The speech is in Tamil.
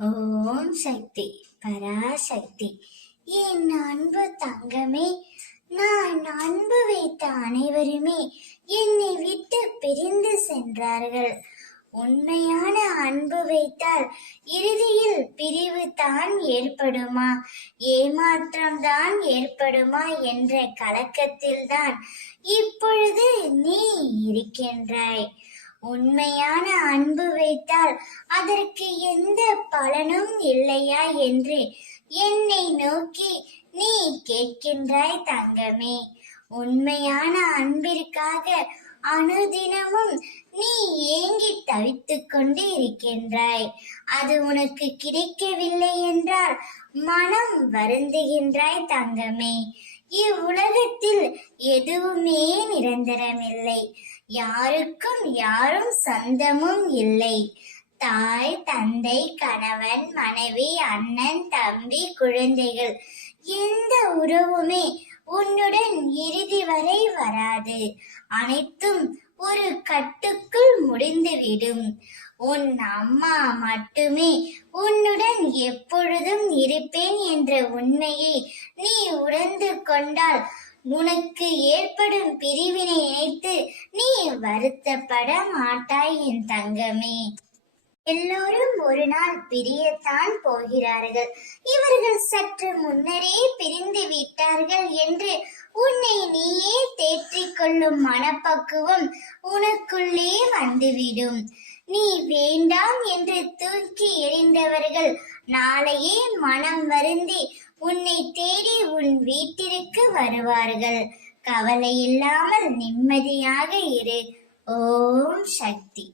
ஓம் சக்தி பராசக்தி. என் அன்பு தங்கமே, நான் அன்பு வைத்த அனைவருமே என்னை விட்டு பிரிந்து சென்றார்கள். உண்மையான அன்பு வைத்தால் இறுதியில் பிரிவு தான் ஏற்படுமா, ஏமாற்றம் தான் ஏற்படுமா என்ற கலக்கத்தில்தான் இப்பொழுது நீ இருக்கின்றாய். உண்மையான அன்பு வைத்தால் அதற்கு எந்த பலனும் இல்லையா என்று என்னை நோக்கி நீ கேட்கின்றாய் தங்கமே. உண்மையான அன்பிற்காக அனுதினமும் நீ ஏங்கி தவித்துக் கொண்டு இருக்கின்றாய். அது உனக்கு கிடைக்கவில்லை என்றால் மனம் வருந்துகின்றாய் தங்கமே. இவ்வுலகத்தில் எதுவுமே நிரந்தரமில்லை. யாருக்கும் யாரும் சொந்தமும் இல்லை. தாய், தந்தை, கணவன், மனைவி, அண்ணன், தம்பி, குழந்தைகள், எந்த உறவுமே உன்னுடன் இறுதி வரை வராது. அனைத்தும் ஒரு கட்டுக்குள் முடிந்துவிடும். உன் அம்மா மட்டுமே உன்னுடன் எப்பொழுதும் இருப்பேன் என்ற உண்மையை நீ உணர்ந்து கொண்டால் உனக்கு ஏற்படும் பிரிவினை நினைத்து நீ வருத்தப்பட மாட்டாய் என் தங்கமே. எல்லோரும் ஒரு நாள் பிரியத்தான் போகிறார்கள். இவர்கள் சற்று முன்னரே பிரிந்து விட்டார்கள் என்று உன்னை நீயே தேற்றிக் கொள்ளும் மனப்பக்குவம் உனக்குள்ளே வந்துவிடும். நீ வேண்டாம் என்று தூக்கி எறிந்தவர்கள் நாளையே மனம் வருந்தி உன்னை தேடி உன் வீட்டிற்கு வருவார்கள். கவலை இல்லாமல் நிம்மதியாக இரு. ஓம் சக்தி.